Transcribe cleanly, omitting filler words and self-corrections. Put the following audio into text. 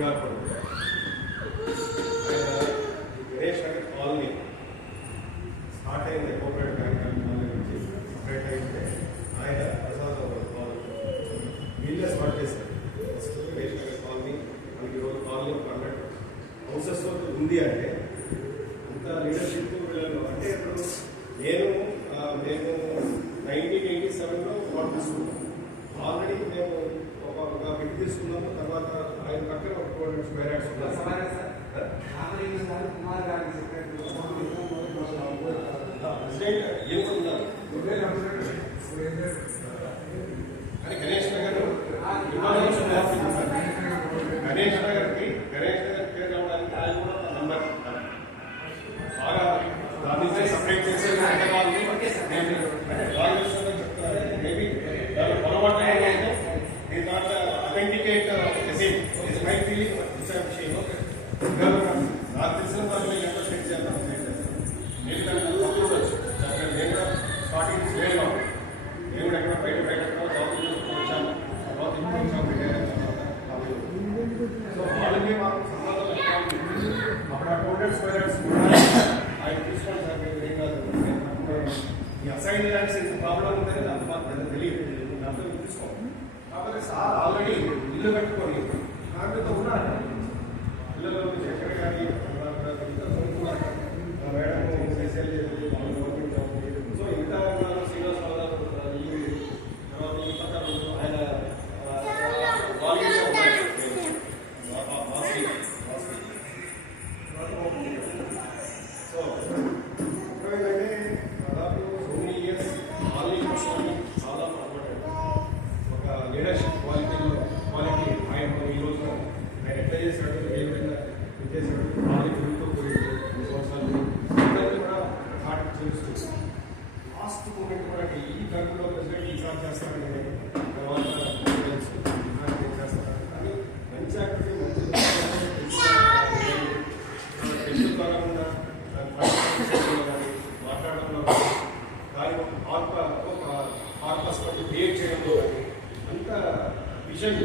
దిగాపడు Ganesh Nagar colony start అయింది cooperative bank colony నుంచి separate అయితే ఆయన ప్రసాద్ కాలనీ వీళ్ళే స్టార్ట్ చేశారు. ఫస్ట్ గణేష్ నగర్ కాలనీ మనకి ఈరోజు కాలనీ అన్నట్టు హౌసెస్ ఉంది అంటే అంత లీడర్షిప్ వీళ్ళలో అంటే ఇప్పుడు మేము 1987లో ప్లాట్ తీసుకున్నాం. ఆల్రెడీ మేము ఒక బిడ్ తీసుకున్నాము. తర్వాత ఆయన పక్కన ఒక 200 స్క్వేర్ యార్డ్స్ ఉన్నాయి. ఏమవుతున్నారు కానీ గణేష్ నగర్ పేరు రావడానికి ఆయన కూడా నంబర్ బాగా దాని నుంచి సపరేట్ చేసే మేబీ పొరపాటు authenticate the same. It's my feeling, it's a shame. నాకు తెలిసిన వాళ్ళు ఎంత స్టేట్ చేద్దాం నేను స్టార్టింగ్ వేరుగా నేను ఎక్కడ బయట జాబ్ వచ్చాను. తర్వాత ఇంట్లో సో వాళ్ళకి మాకు సంబంధం అప్పుడు ఆ 200 స్క్వేర్ యార్డ్స్ ఆయన తీసుకోండి సార్ మీరు ఏం కాదు. ఈ అసైన్ ల్యాండ్స్ ప్రాబ్లం ఉందని నాకు మాకు తెలియదు. దాంట్లో తీసుకోండి. కాకపోతే సార్ ఆల్రెడీ ఇల్లు కట్టుకొని కాకపోతే ఉన్నారు పిల్లలు చక్కెర కానీ మేడం స్పెషల్ సో ఇంకా శ్రీనివాసరావు తర్వాత ఈ పక్క ఆయన సో ఏంటంటే దాదాపు 2 years ఆల్రెడీ చాలా ఒక లీడర్షిప్ క్వాలిటీ ఆయన ఈరోజు ఆయన ఎట్లా చేశాడు ఏ విధంగా చేశాడు ఆల్రెడీ తిరుగుతూ పోయింది 2 సంవత్సరాలు అందరికీ కూడా హార్ట్ చేస్తూ లాస్ట్ మూమెంట్ కూడా ఈ టర్మ్లో ప్రెసిడెంట్ ఈసారి చేస్తారని తర్వాత చేస్తారు. కానీ మంచి యాక్టివిటీ మంచి టెక్నిక్ పరంగా మాట్లాడడంలో కానీ కార్పస్ క్రియేట్ చేయడంలో అంత విజన్